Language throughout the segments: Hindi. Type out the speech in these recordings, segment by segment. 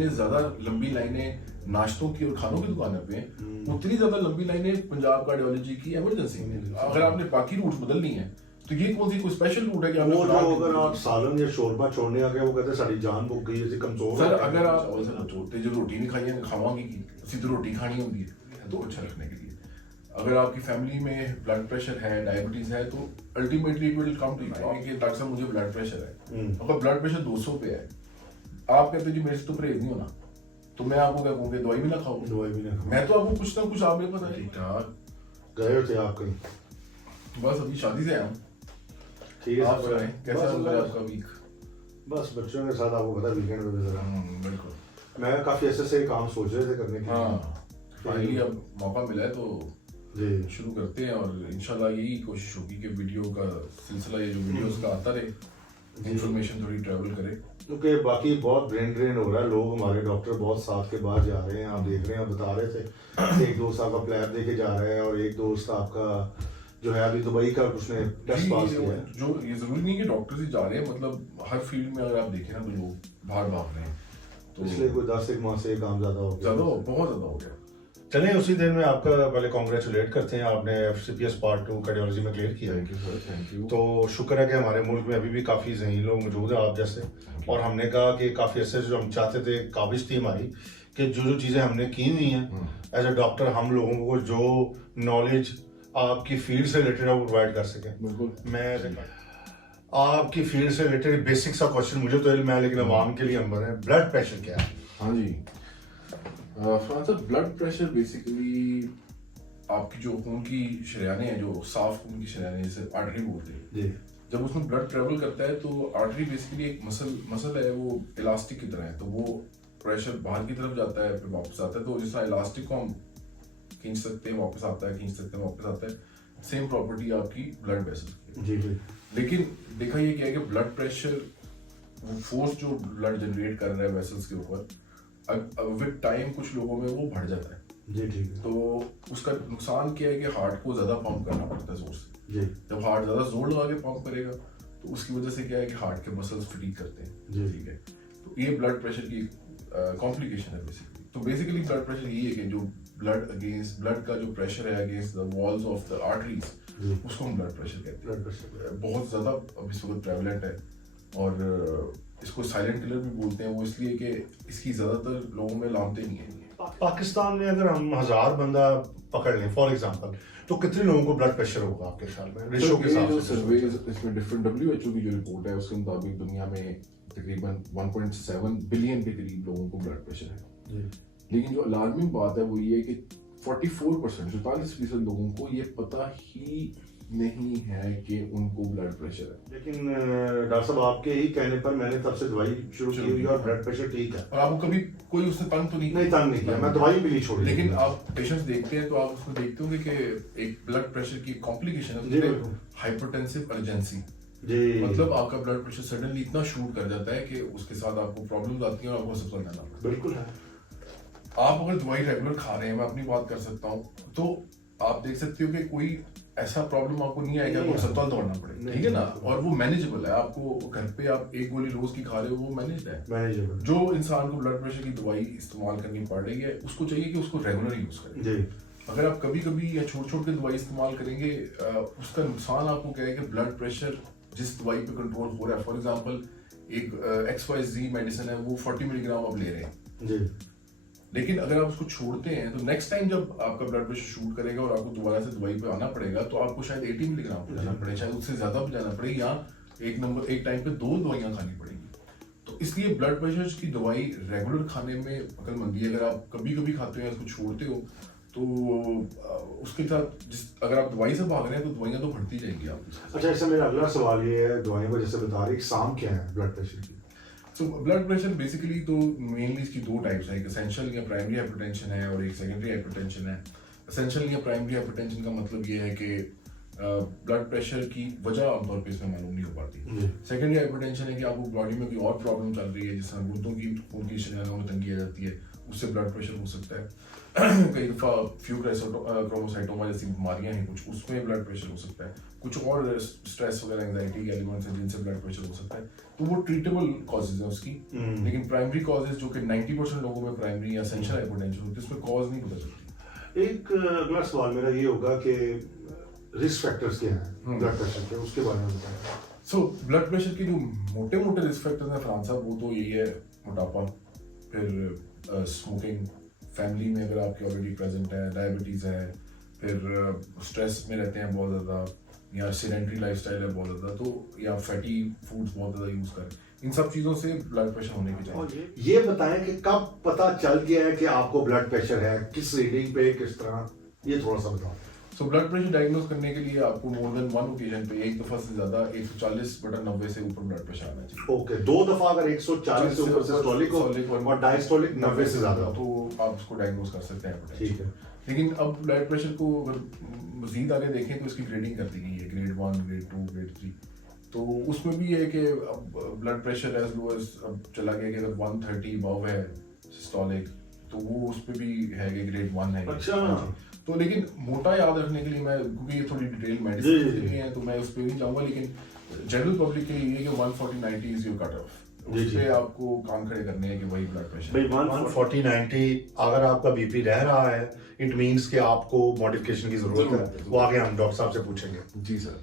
जितने ज्यादा लंबी लाइनें नाश्तों की और खानों की दुकानों पे हैं, उतनी ज्यादा लंबी लाइनें पंजाब कार्डियोलॉजी की इमरजेंसी में। अगर आपने बाकी रूट्स बदलनी है तो ये कौन सी कोई स्पेशल रूट है कि वो जो अगर आप सालन या शोरबा छोड़ने आ गए वो कहते हैं साड़ी जान मुक गई है कमजोर सर अगर आप छोड़ते जो रोटी नहीं खाई है खावांगी की सीधी रोटी खानी होती है तो अच्छा रखने के लिए। अगर आपकी फैमिली में ब्लड प्रेशर है, डायबिटीज है, तो ultimately it will come to you कि डॉक्टर साहब मुझे ब्लड प्रेशर है। अगर ब्लड प्रेशर 200 पे है, आप कहते हो जी मेरे से तो परहेज नहीं होना, तो मैं आपको क्या कहूँगी दवाई भी ना खाओ। दवाई भी ना खाओ। मैं तो आपको कुछ ना कुछ आपने पता ठीक ठाक गए थे आप कहीं? बस अभी शादी से आया हूँ। ठीक है, आप बताएं कैसा चल रहा है आपका वीक? बस बच्चों के साथ आपको पता है वीकेंड पे जरा बिल्कुल मैं काफी ऐसे काम सोच रहे थे करने के। हाँ फाइनली अब मौका मिला है तो जी शुरू करते हैं और इंशाल्लाह यही कोशिश होगी कि वीडियो का सिलसिला ये जो वीडियोस का आता रहे, इंफॉर्मेशन थोड़ी ट्रैवल करे, क्योंकि बाकी बहुत ब्रेन ड्रेन हो रहा है। लोग हमारे डॉक्टर बहुत साथ के बाहर जा रहे हैं, आप देख रहे हैं, आप बता रहे थे एक दोस्त आपका प्लेयर देके जा रहा है और एक दोस्त आपका जो है अभी दुबई का उसने टेस्ट पास किया है। जो ये जरूरी नहीं कि डॉक्टर ही जा रहे हैं, मतलब हर फील्ड में अगर आप देखें ना तो लोग बाहर भाग रहे हैं, तो इसलिए कोई 10 एक माह से काम ज्यादा हो गया, बहुत ज्यादा हो गया। चलिए उसी दिन में आपका पहले कांग्रेचुलेट करते हैं, आपने FCPS पार्ट 2 कार्डियोलॉजी में क्लियर किया है। Thank you sir, thank you. तो शुक्र है कि हमारे मुल्क में अभी भी काफ़ी ज़हीन लोग मौजूद हैं आप जैसे, और हमने कहा कि काफ़ी ऐसे जो हम चाहते थे काबिज थी हमारी कि जो चीज़ें हमने की हुई हैं एज ए डॉक्टर हम लोगों को जो नॉलेज आपकी फील्ड से रिलेटेड है वो प्रोवाइड कर सकें। बिल्कुल। मैं आपकी फील्ड से रिलेटेड बेसिक सा क्वेश्चन मुझे तो इल्म है लेकिन अवाम के लिए अंबर है, ब्लड प्रेशर क्या है? हाँ जी Farhan sir, blood pressure basically आपकी जो खून की शरेयानें हैं, जो साफ खून की शरेयानें जैसे आर्टरी बोलते हैं जी, जब उसमें ब्लड ट्रेवल करता है तो आर्टरी बेसिकली एक मसल है, वो इलास्टिक की तरह है, तो वो प्रेशर बाहर की तरफ जाता है फिर वापस आता है। तो जिस तरह इलास्टिक को हम खींच सकते हैं वापस आता है, खींच सकते हैं वापस आता है, सेम प्रॉपर्टी आपकी ब्लड वेसल की। जी जी। लेकिन देखा ये क्या है कि ब्लड प्रेशर वो फोर्स जो ब्लड जनरेट कर रहा है वेसल्स के ऊपर विद टाइम कुछ लोगों में वो बढ़ जाता है जी ठीक है। तो उसका नुकसान क्या है कि हार्ट को ज्यादा पंप करना पड़ता है जोर से। जी जब हार्ट ज्यादा जोर लगा के पंप करेगा तो उसकी वजह से क्या है कि हार्ट के मसल्स फटीग करते हैं। जी ठीक है, तो ये ब्लड प्रेशर की कॉम्प्लिकेशन है बेसिकली। तो बेसिकली ब्लड प्रेशर यही है कि जो ब्लड का जो प्रेशर है against the walls of the arteries उसको हम ब्लड प्रेशर कहते हैं। ब्लड प्रेशर बहुत ज्यादा अब इस वक्त प्रेवलेंट है और इसको साइलेंट किलर भी बोलते हैं, वो इसलिए कि इसकी ज्यादातर लोगों में लामते नहीं है। पाकिस्तान में अगर हम 1000 बंदा पकड़ लें फॉर एग्जांपल तो कितने लोगों को ब्लड प्रेशर होगा आपके ख्याल में? रेशो के हिसाब से इसमें डिफरेंट WHO की जो रिपोर्ट है उसके मुताबिक दुनिया में तकरीबन 1.7 बिलियन के करीब लोगों को ब्लड प्रेशर है। लेकिन जो अलार्मिंग बात है वो ये है कि 44% लोगों को ये पता ही नहीं है कि उनको ब्लड प्रेशर है। लेकिन डॉक्टर साहब आपके ही कहने पर मैंने तब से दवाई शुरू की हुई और ब्लड प्रेशर ठीक है। और आपको कभी कोई उसने तंग तो नहीं तंग नहीं किया, मैं दवाई भी नहीं छोड़ी। लेकिन आप पेशेंट्स देखते हैं तो आप उसको देखते होंगे कि एक ब्लड प्रेशर की कॉम्प्लिकेशन है हाइपरटेंसिव अर्जेंसी। मतलब आपका ब्लड प्रेशर सडनली इतना शूट कर जाता है कि उसके साथ आपको प्रॉब्लम्स आती हैं और आपको अस्पताल जाना पड़ता है। बिल्कुल है। आप अगर दवाई रेगुलर खा रहे हैं, मैं अपनी बात कर सकता हूँ, तो आप देख सकते हो कि कोई ऐसा प्रॉब्लम आपको नहीं आएगा आपको अस्पताल दौड़ना पड़े, ठीक है ना, और वो मैनेजेबल है। आपको घर पे आप एक गोली रोज की खा रहे हो वो मैनेज है, मैनेजेबल। जो इंसान को ब्लड प्रेशर की दवाई इस्तेमाल करनी पड़ रही है उसको चाहिए कि उसको रेगुलर यूज करें। अगर आप कभी कभी या छोड़ छोड़ के दवाई इस्तेमाल करेंगे उसका नुकसान आपको क्या है कि ब्लड प्रेशर जिस दवाई पे कंट्रोल हो रहा है, फॉर एग्जाम्पल एक XYZ मेडिसिन है वो 40 मिलीग्राम आप ले रहे हैं, लेकिन अगर आप उसको छोड़ते हैं तो नेक्स्ट टाइम जब आपका ब्लड प्रेशर शूट करेगा और आपको दोबारा से दवाई पे आना पड़ेगा तो आपको शायद 80 मिलीग्राम पे जाना पड़े, शायद उससे ज्यादा पे जाना पड़े, या एक टाइम पे 2 दवाइयां खानी पड़ेंगी। तो इसलिए ब्लड प्रेशर की दवाई रेगुलर खाने में अक्लमंदी है। अगर आप कभी कभी खाते हो उसको छोड़ते हो तो उसके साथ अगर आप दवाई से भाग रहे हैं तो दवाइयां तो बढ़ती जाएंगी आप। अच्छा, ऐसा मेरा अगला सवाल ये है, दवाइयों को जैसे बता रही साम क्या है ब्लड प्रेशर की? तो ब्लड प्रेशर बेसिकली तो मेनली इसकी 2 टाइप्स है, एक एसेंशियल या प्राइमरी हाइपरटेंशन है और एक सेकेंडरी हाइपरटेंशन है। एसेंशियल या प्राइमरी हाइपरटेंशन का मतलब ये है कि ब्लड प्रेशर की वजह आमतौर पे इसमें मालूम नहीं हो पाती। सेकेंडरी हाइपरटेंशन है कि आपको बॉडी में कोई और प्रॉब्लम चल रही है, जिस तरह गुर्दों की खून की शरेयानों में तंगी आ जाती है, उससे ब्लड प्रेशर हो सकता है कई दफ़ा क्रोमोसाइटोमा जैसी बीमारियां हैं कुछ, उसमें ब्लड प्रेशर हो सकता है, कुछ और स्ट्रेस वगैरह एंजाइटी के एलिमेंट्स हैं जिनसे ब्लड प्रेशर हो सकता है, तो वो ट्रीटेबल कॉजेज हैं उसकी। लेकिन प्राइमरी कॉजेज जो कि 90% लोगों में प्राइमरी या एसेंशियल हाइपरटेंशन होती है, उसमें कॉज नहीं पता चलती। एक अगला सवाल मेरा ये होगा कि रिस्क फैक्टर्स क्या हैं ब्लड प्रेशर के, उसके बारे में बताएं। सो ब्लड प्रेशर के जो मोटे मोटे रिस्क फैक्टर्स हैं फरहान साहब, वो तो यही है मोटापा, फिर स्मोकिंग, फैमिली में अगर आपके ऑलरेडी प्रेजेंट है, डायबिटीज़ है, फिर स्ट्रेस में रहते हैं बहुत ज़्यादा, या सेडेंटरी लाइफस्टाइल है बहुत ज़्यादा, तो या फैटी फूड्स बहुत ज़्यादा यूज़ करें, इन सब चीज़ों से ब्लड प्रेशर होने की चाहिए। ये बताएं कि कब पता चल गया है कि आपको ब्लड प्रेशर है, किस रीडिंग पे, किस तरह, ये थोड़ा सा बताओ। सो ब्लड प्रेशर डायग्नोज करने के लिए आपको मोर देन वन ओकेजन पे एक दफ़ा से ज़्यादा 140/90 से ऊपर ब्लड प्रेशर आना चाहिए। ओके, 2 दफा अगर 140 से ऊपर सिस्टोलिक हो और डायस्टोलिक 90 से ज्यादा हो, तो आप उसको डायग्नोज कर सकते हैं। ठीक है। लेकिन अब ब्लड प्रेशर को अगर मजीद आगे देखें तो इसकी ग्रेडिंग कर दी गई है, ग्रेड 1, ग्रेड 2, ग्रेड 3, तो उसमें भी है कि अब blood pressure as low as अब चला गया कि अगर 130 अबव है सिस्टोलिक, तो वो उस पर भी है कि ग्रेड 1 है। अच्छा। तो लेकिन मोटा याद रखने के लिए मैं, क्योंकि ये थोड़ी डिटेल मेडिसिन है तो मैं उस पर नहीं जाऊँगा, लेकिन जनरल पब्लिक के लिए ये कि 140/90 इज योर कट ऑफ, उस पे आपको काम खड़े करने हैं कि वही ब्लड प्रेशर। भाई 140/90 अगर आपका बीपी रह रहा है, इट मींस कि आपको मॉडिफिकेशन की जरूरत है, वो आगे हम डॉक्टर साहब से पूछेंगे। जी सर।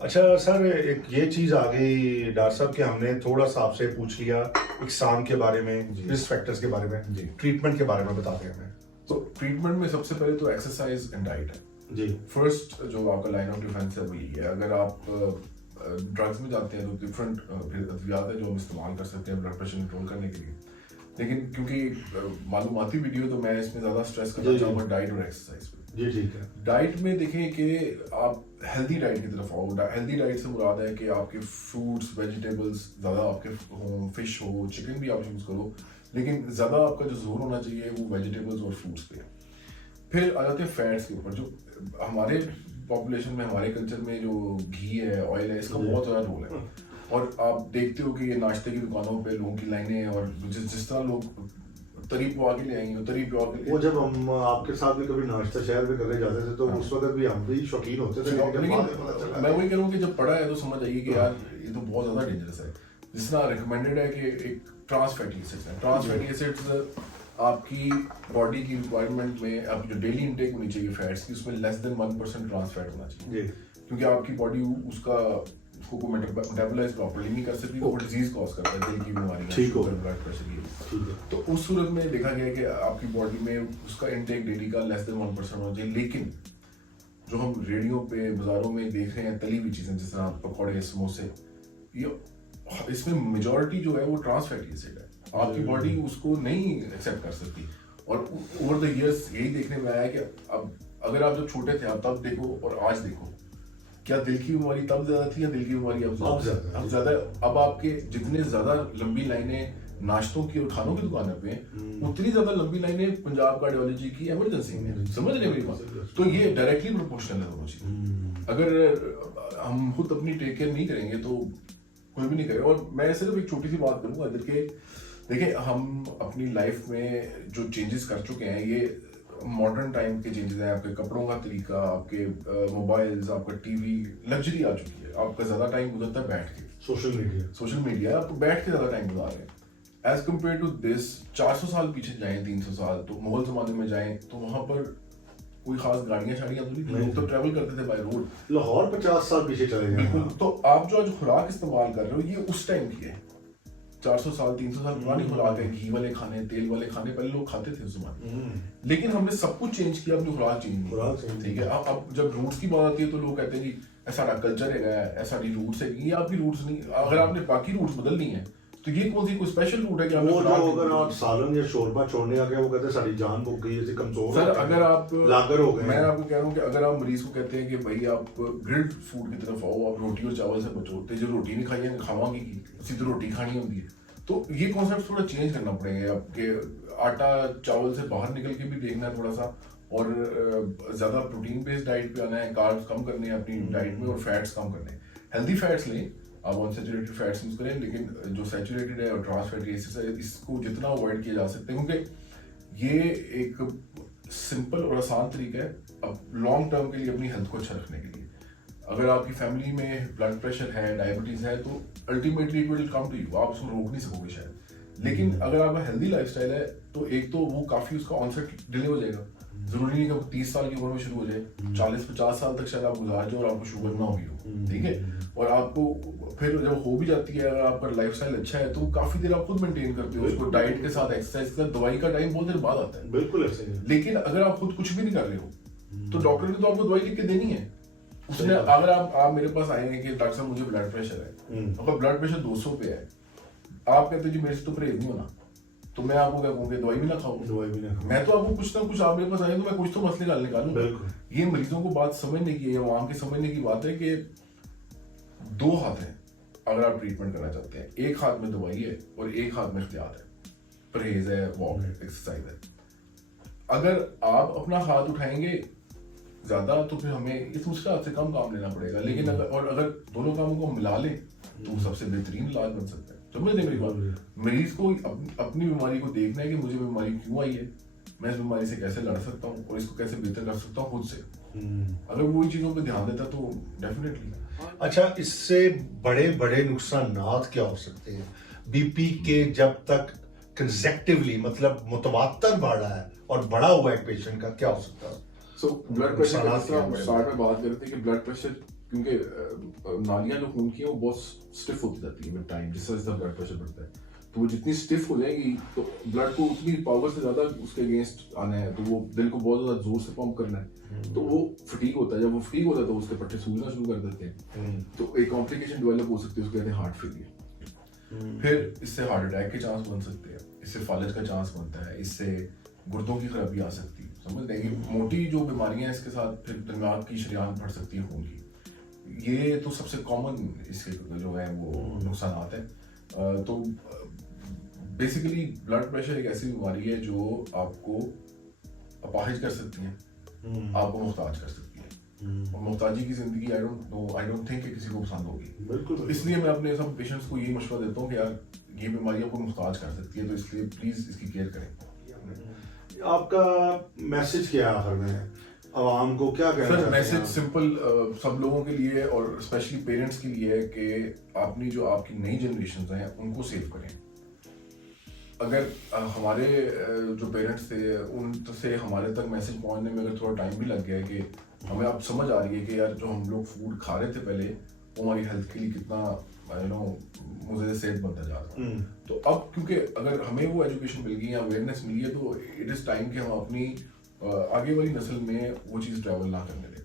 अच्छा सर, एक ये चीज़ आ गई डॉक्टर साहब कि हमने थोड़ा सा आपसे पूछ लिया एग्जाम के बारे में, रिस्क फैक्टर्स के बारे में, जी, ट्रीटमेंट के बारे में बताते हैं हमें। तो ट्रीटमेंट में सबसे पहले तो एक्सरसाइज एंड डाइट है जी। फर्स्ट जो आपका लाइन ऑफ डिफेंस है वही है। अगर आप ड्रग्स में जाते हैं तो डिफरेंट अद्वियात है जो हम इस्तेमाल कर सकते हैं ब्लड प्रेशर कंट्रोल करने के लिए, लेकिन क्योंकि मालूमाती वीडियो तो मैं इसमें ज़्यादा स्ट्रेस करना चाहूँगा डाइट और एक्सरसाइज पे। जी ठीक है। डाइट में देखें कि आप हेल्दी डाइट की तरफ आओ। हेल्दी डाइट से मुराद है कि आपके फ्रूट्स वेजिटेबल्स ज़्यादा आपके हों, फिश हो, चिकन भी आप यूज़ करो, लेकिन ज़्यादा आपका जो जोर होना चाहिए वो वेजिटेबल्स और फ्रूट्स पे। फिर आ जाते हैं फैट्स के ऊपर। जो हमारे पॉपुलेशन में, हमारे कल्चर में जो घी है, ऑयल है, इसका बहुत ज़्यादा रोल है। और आप देखते हो कि ये नाश्ते की दुकानों पे लोगों की लाइनें, और जिस तरह लोग तरी पुआ के ले आएंगे, तरी पुआ के वो जब हम आपके साथ भी कभी नाश्ता शहर में करने जाते थे तो उस वक्त भी हम भी शौकीन होते थे, लेकिन मैं वही कह रहा हूँ कि जब पढ़ा है तो समझ आइए कि यार ये तो बहुत ज़्यादा डेंजरस है। जिस तरह रिकमेंडेड है कि एक ट्रांस फैटी एसिड्स है, ट्रांस फैटी एसिड्स आपकी बॉडी की रिक्वायरमेंट में, आपकी जो डेली इंटेक होनी चाहिए फैट्स की, उसमें लेस देन 1% ट्रांस फैट होना चाहिए, क्योंकि आपकी बॉडी उसको मेटाबोलाइज प्रॉपर्ली नहीं कर सकती, वो डिजीज कॉज करता है, दिल की बीमारी, शुगर, ब्लड प्रेशर की। तो उस सूरत में देखा गया है कि आपकी बॉडी में उसका इंटेक डेली का लेस देन 1% होना चाहिए। लेकिन जो हम रेडियो पे, बाजारों में देख रहे हैं तली हुई चीज़ें, जिस तरह पकौड़े, समोसे, ये इसमें मेजॉरिटी जो है वो ट्रांस फैटी एसिड है, आपकी बॉडी उसको नहीं एक्सेप्ट कर सकती। और ओवर द ईयर्स यही देखने में आया कि अब अगर आप जब छोटे थे आप तब देखो और आज देखो, क्या दिल की बीमारी तब ज्यादा थी या दिल की बीमारी अब ज्यादा? अब आपके जितने ज्यादा लंबी लाइनें नाश्तों की और खानों की दुकानों पे, उतनी ज्यादा लंबी लाइनें पंजाब कार्डियोलॉजी की इमरजेंसी में। समझ रहे मेरी बात? तो ये डायरेक्टली प्रोपोर्शनल है दोनों चीजें। अगर हम खुद अपनी टेक केयर नहीं करेंगे तो कोई भी नहीं करेगा। और मैं सिर्फ एक छोटी सी बात करूंगा इधर के, देखिए हम अपनी लाइफ में जो चेंजेस कर चुके हैं, ये मॉडर्न टाइम के चेंजेस हैं। आपके कपड़ों का तरीका, आपके मोबाइल्स, आपका टीवी, लग्जरी आ चुकी है, आपका ज्यादा टाइम गुजरता है बैठ के, सोशल मीडिया आप बैठ के ज्यादा टाइम गुजार रहे हैं एज कम्पेयर टू दिस। 400 साल पीछे जाएं, 300 साल, तो मुगल जमाने में जाएं तो वहां पर कोई खास गाड़ियां शाड़ियां तो नहीं थी, लोग तो ट्रैवल करते थे बाय रोड। लाहौर 50 साल पीछे चले गए। बिल्कुल। तो आप जो आज खुराक इस्तेमाल कर रहे हो ये उस टाइम की है, 400 साल 300 साल पुरानी खुराक है। घी वाले खाने, तेल वाले खाने पहले लोग खाते थे उस जमाने, लेकिन हमने सब कुछ चेंज किया, अपनी खुराक चेंज नहीं। ठीक है। अब जब रूट्स की बात आती है तो लोग कहते हैं जी ऐसा कल्चर है, ऐसा रूट्स है। ये आपकी रूट्स नहीं, अगर आपने बाकी रूट्स बदलनी है तो ये कौन सी कोई स्पेशल रूट है कि वो जो अगर आप सालन या शोरबा छोड़ने आ गए, वो कहते हैं सारी जान बुक गई, ऐसे कमजोर सर। अगर आप लागर हो गए, मैं आपको कह रहा हूँ कि अगर आप मरीज को कहते हैं कि भाई आप ग्रिल्ड फूड की तरफ आओ, आप रोटी और चावल से बचो, तो जो रोटी नहीं खाइए खावांगे की सीधी रोटी खानी होती है। तो ये कॉन्सेप्ट थोड़ा चेंज करना पड़ेगा आपके, आटा चावल से बाहर निकल के भी देखना है थोड़ा सा, और ज्यादा प्रोटीन बेस्ड डाइट पे आना है, कार्ब्स कम करने हैं अपनी डाइट में और फैट्स कम करने हैं। हेल्दी फैट्स लें, आप अनसैचुरेटेड फैट्स यूज करें, लेकिन जो सैचुरेटेड है और ट्रांस फैटी एसिड्स है इसको जितना अवॉइड किया जा सकता है, क्योंकि ये एक सिंपल और आसान तरीका है अब लॉन्ग टर्म के लिए अपनी हेल्थ को अच्छा रखने के लिए। अगर आपकी फैमिली में ब्लड प्रेशर है, डायबिटीज है, तो ultimately it will come to you, आप उसको रोक नहीं सकोगे शायद। लेकिन अगर आपका हेल्दी लाइफस्टाइल है तो एक तो वो काफी उसका ऑनसेट डिले हो जाएगा। जरूरी नहीं कि 30 साल की उम्र में शुरू हो जाए, 40-50 साल तक शायद आप गुजार जाओ और आपको शुगर ना हुई हो, ठीक है। और आपको फिर जब हो भी जाती है, अगर आपका लाइफस्टाइल अच्छा है तो काफी देर आप खुद मेंटेन करते हो उसको, डाइट के साथ, एक्सरसाइज के साथ। दवाई का टाइम बहुत देर बाद आता है, बिल्कुल ऐसे ही। लेकिन अगर आप खुद कुछ भी नहीं कर रहे हो तो डॉक्टर ने तो आपको दवाई लिख के देनी है। उसने अगर आप मेरे पास आए हैं कि डॉक्टर साहब मुझे ब्लड प्रेशर है, अगर ब्लड प्रेशर 200 पे है, आप कहते हो जी मेरे से तो परहेज नहीं होना, तो मैं आपको क्या कहूँगा दवाई भी ना खाओ, दवाई भी ना खाओ। मैं तो आपको कुछ ना कुछ, आप मेरे पास आए तो मैं कुछ तो मसले हल निकालूं। बिल्कुल। ये मरीजों को बात समझने की है, आवाम के समझने की बात है कि 2 हाथ हैं अगर आप ट्रीटमेंट करना चाहते हैं। एक हाथ में दवाई है और एक हाथ में इख्तियार है, परहेज है, वॉक है, एक्सरसाइज है। अगर आप अपना हाथ उठाएंगे ज्यादा तो फिर हमें इस दूसरे हाथ से कम काम लेना पड़ेगा। लेकिन अगर दोनों कामों को मिला ले तो सबसे बेहतरीन इलाज बन सकता है। समझते मेरी बात? मरीज को अपनी बीमारी को देखना है कि मुझे बीमारी क्यों आई है, मैं इस बीमारी से कैसे लड़ सकता हूँ और इसको कैसे बेहतर कर सकता हूँ खुद से। अगर वो इन चीजों पे ध्यान देता तो डेफिनेटली। अच्छा, इससे बड़े बड़े नुकसान क्या हो सकते हैं बीपी के, जब तक कंसेक्टिवली मतलब मुतवातर बढ़ा है और बड़ा हुआ एक पेशेंट का, क्या हो सकता है? सो ब्लड प्रेशर नुकसानात की स्टार्ट में बात करते हैं कि ब्लड प्रेशर, क्योंकि नालियां जो खून की है वो बहुत स्टिफ होती जाती है विद टाइम, जिससे जितना ब्लड प्रेशर बढ़ता है तो वो जितनी स्टिफ हो जाएगी तो ब्लड को उतनी पावर से ज्यादा उसके अगेंस्ट आना है, तो वो दिल को बहुत ज्यादा जोर से पंप करना है, तो वो फटीग होता है। जब वो फटीग होता है तो उसके पट्टे सूजना शुरू कर देते हैं, तो एक कॉम्प्लिकेशन डेवलप हो सकती है, उसको कहते हैं हार्ट फेलियर। फिर इससे हार्ट अटैक के चांस बन सकते हैं, इससे फालिज का चांस बनता है, इससे गुर्दों की खराबी आ सकती है। समझ रहे हैं? मोटी जो बीमारियां हैं इसके साथ फिर दिमाग की शरीयान फट सकती है खून की। ये तो सबसे कॉमन इसके जो है वो नुकसान है। तो बेसिकली ब्लड प्रेशर एक ऐसी बीमारी है जो आपको अपाहिज कर सकती है, आपको मुहताज कर सकती है, और मुहताजी की जिंदगी आई डोंट थिंक किसी को पसंद होगी। बिल्कुल। तो इसलिए मैं अपने सब पेशेंट्स को यही मशवरा देता हूँ कि यार ये बीमारियां को मुहताज कर सकती है, तो इसलिए प्लीज इसकी केयर करें। आपका मैसेज क्या है आखिर में, आवाम को क्या कहना सर? चाहते हैं मैसेज आप? सिंपल सब लोगों के लिए और स्पेशली पेरेंट्स के लिए है कि अपनी जो आपकी नई जनरेशन हैं उनको सेव करें। अगर हमारे जो पेरेंट्स थे उनसे हमारे तक मैसेज पहुंचने में अगर थोड़ा टाइम भी लग गया है कि हमें अब समझ आ रही है कि यार जो हम लोग फूड खा रहे थे पहले वो हमारी हेल्थ के लिए कितना मुझे सेहत बनता जा रहा है। तो अब क्योंकि अगर हमें वो एजुकेशन मिल गई है, अवेयरनेस मिली है, तो इट इज़ टाइम कि हम अपनी आगे वाली नस्ल में वो चीज़ ट्रैवल ना करने दें।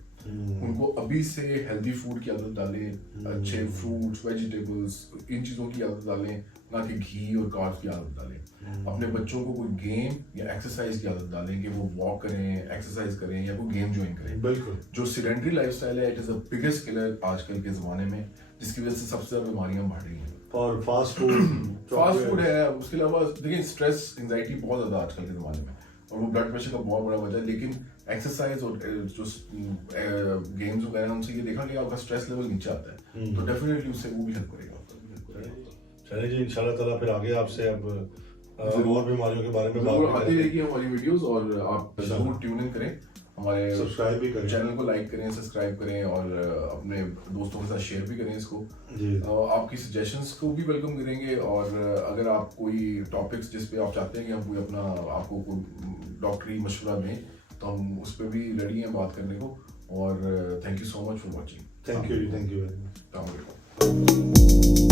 उनको अभी से हेल्दी फूड की आदत डालें, अच्छे फ्रूट्स, वेजिटेबल्स, इन चीज़ों की आदत डालें, ना कि घी और कार्ब्स की आदत डालें। अपने बच्चों को कोई गेम या एक्सरसाइज की आदत डालें कि वो वॉक करें, एक्सरसाइज करें या कोई गेम ज्वाइन करें। बिल्कुल। जो सेडेंटरी लाइफस्टाइल है it is the biggest killer आजकल के ज़माने में, जिसकी वजह से सबसे ज़्यादा बीमारियां बढ़ रही हैं। और फास्ट फूड है, उसके अलावा देखिए स्ट्रेस एंजाइटी बहुत ज़्यादा आजकल के ज़माने में, और वो ब्लड प्रेशर का बहुत बड़ा वजह है। लेकिन एक्सरसाइज और जो गेम्स वगैरह उनसे ये देखा कि आपका स्ट्रेस लेवल नीचे आता है, तो डेफिनेटली उससे वो भी हेल्प करेगा। चलिए जी, इंशाल्लाह ताला फिर आगे आपसे अब और बीमारियों के बारे में जरूर बात आती करेंगे। रहेगी हमारी वीडियोस, और आप जरूर ट्यून इन करें, हमारे सब्सक्राइब भी करें, चैनल को लाइक करें, सब्सक्राइब करें, और अपने दोस्तों के साथ शेयर भी करें इसको जी। आपकी सजेशंस को भी वेलकम करेंगे, और अगर आप कोई टॉपिक्स जिस पे आप चाहते हैं कि हम कोई अपना आपको कोई डॉक्टरी मशवरा दें तो हम उस पर भी रेडी हैं बात करने को। और thank you so much for watching. Thank you very much. अस्सलाम वालेकुम।